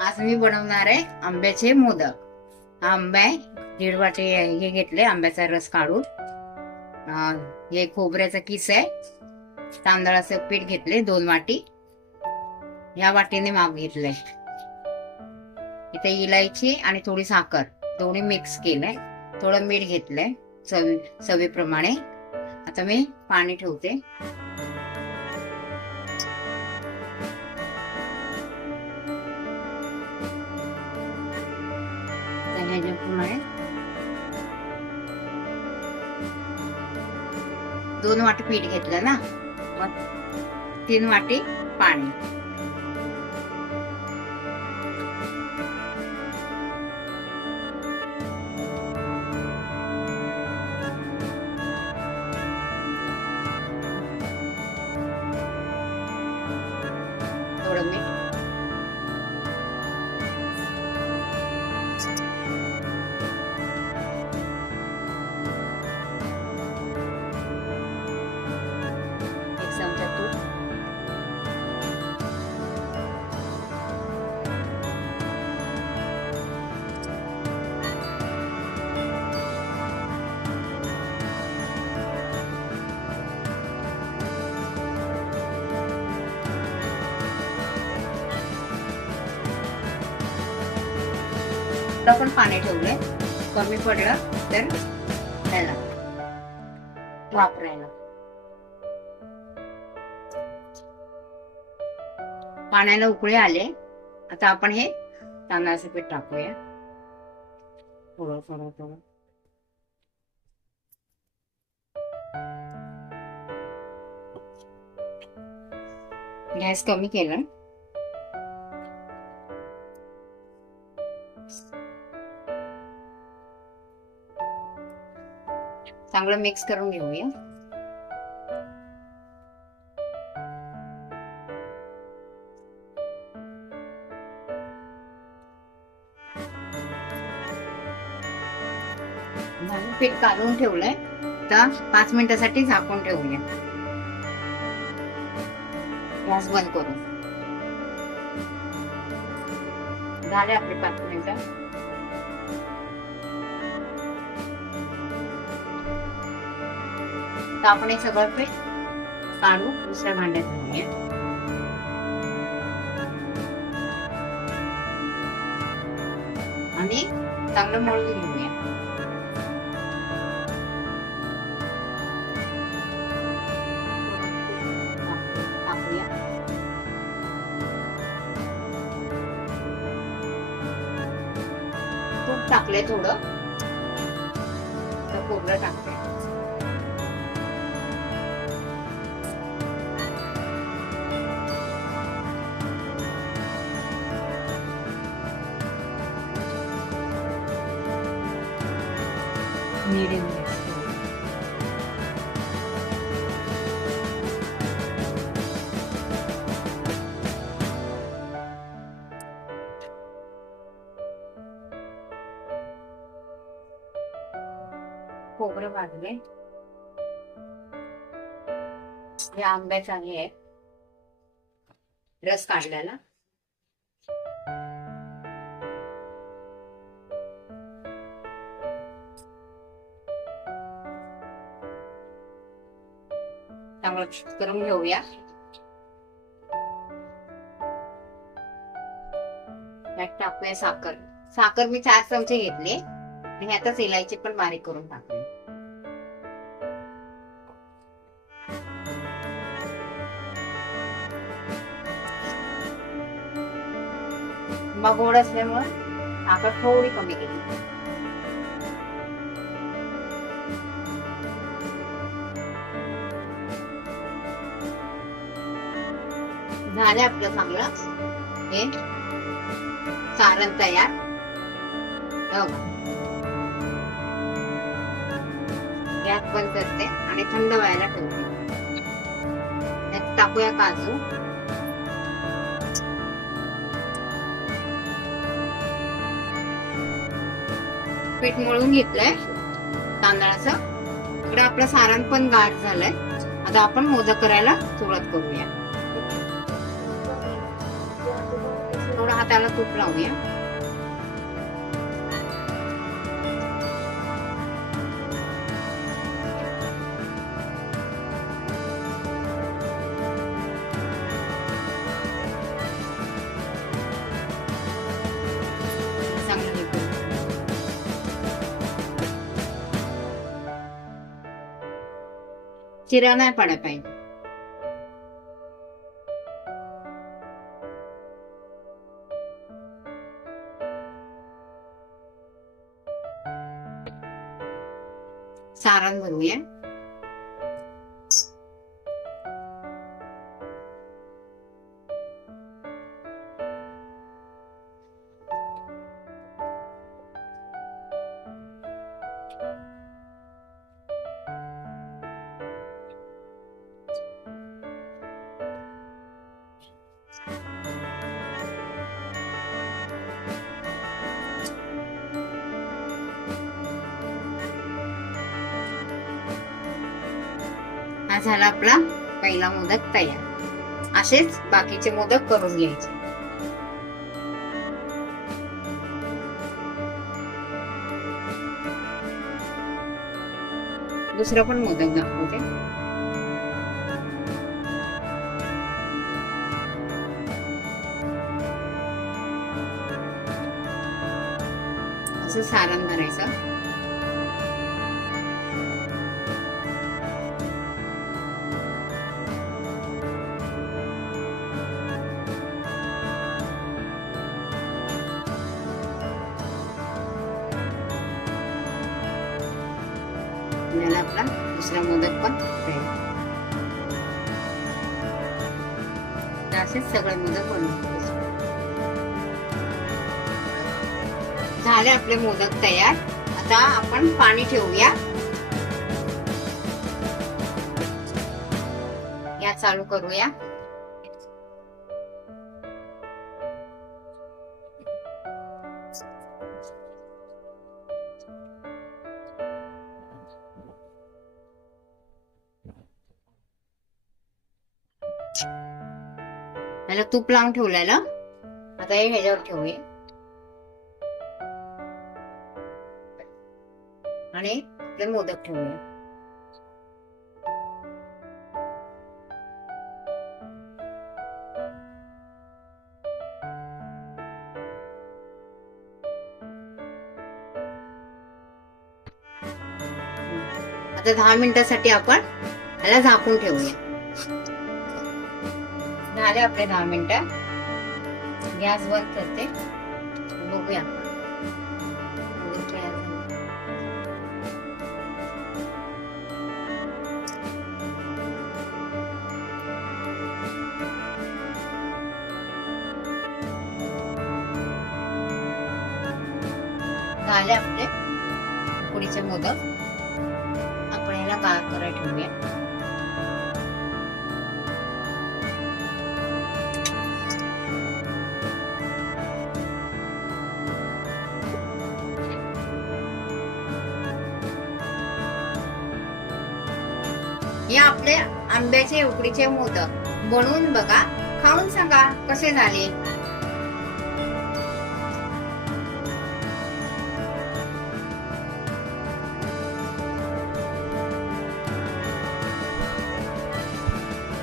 आज मी बनवणार आहे आंब्याचे मोदक. आंबे आंबा दीड वाटे हे घेतले आंब्याचा रस काढून. हे खोबऱ्याचा किस आहे. तांदळाचं पीठ घेतले दोन वाटी. या वाटीने माप घेतलंय. इथे इलायची आणि थोडी साखर दोन्ही मिक्स केलंय. थोडं मीठ घेतलंय चवी चवीप्रमाणे. आता मी पाणी ठेवते. तर आहे दोन वाटी पीठ घेतलं ना? मग तीन वाटी पाणी. सुद्धा पण पाणी ठेवलंय. कमी पडलं तर त्याला वापरायला. पाण्याला उकळे आले. आता आपण हे तांदळाचं पीठ टाकूया. थोडं थोडं थोडं. गॅस कमी केला. चांगलं मिक्स करून घेऊया. म्हणून पीठ काढून ठेवलंय. तर पाच मिनिटासाठी झाकून ठेवूया. गॅस बंद करून. झाले आपले पाच मिनिटं. तर आपण हे सगळं पीठ काढू दुसऱ्या भांड्यात घेऊया आणि चांगलं मळून घेऊया. टाकूया. तूप थोडं. तर खोबरं टाकते मीडियम गॅस खोबरं भाजले. हे आहे. रस काढल्याला चांगलं करून घेऊया. त्यात टाकूया साखर. साखर मी चार चमचे घेतले. आणि ह्यातच इलायची पण बारीक करून टाकले मग गोड असल्यामुळं साखर थोडी कमी केली. झालं आपलं चांगलं हे. सारण तयार. हो गॅस बंद करते आणि थंड व्हायला ठेवते. त्यात टाकूया काजू. पीठ मळून घेतलंय. तांदळाचं. इकडे आपलं सारण पण गाठ झालंय. आता आपण मोदक करायला सुरुवात करूया. थोडा हात हाताला तूप लावूया चांगलं हे करू. चिरा नाही हा झाला आपला पहिला मोदक तयार. असेच बाकीचे मोदक करून घ्यायचे. दुसरं पण मोदक दाखवते. असं सारण भरायचं. दुसरा मोदक पण. तयार असेच सगळे मोदक बनवून. झाले आपले मोदक तयार. आता आपण पाणी ठेवूया. या चालू करूया. ह्याला तूप लावून ठेवलेलं. आता हे ह्याच्यावर ठेवूया. आणि आपले मोदक ठेवूया. आता दहा मिनिटासाठी आपण याला झाकून ठेवूया. झाले आपले दहा मिनिटं. गॅस बंद करते. बघूया. झाले. आपले. पुढीचे मोदक. आपण याला गार करायला ठेवूया. आपले आंब्याचे उकडीचे मोदक बनवून बघा. खाऊन सांगा कसे झाले?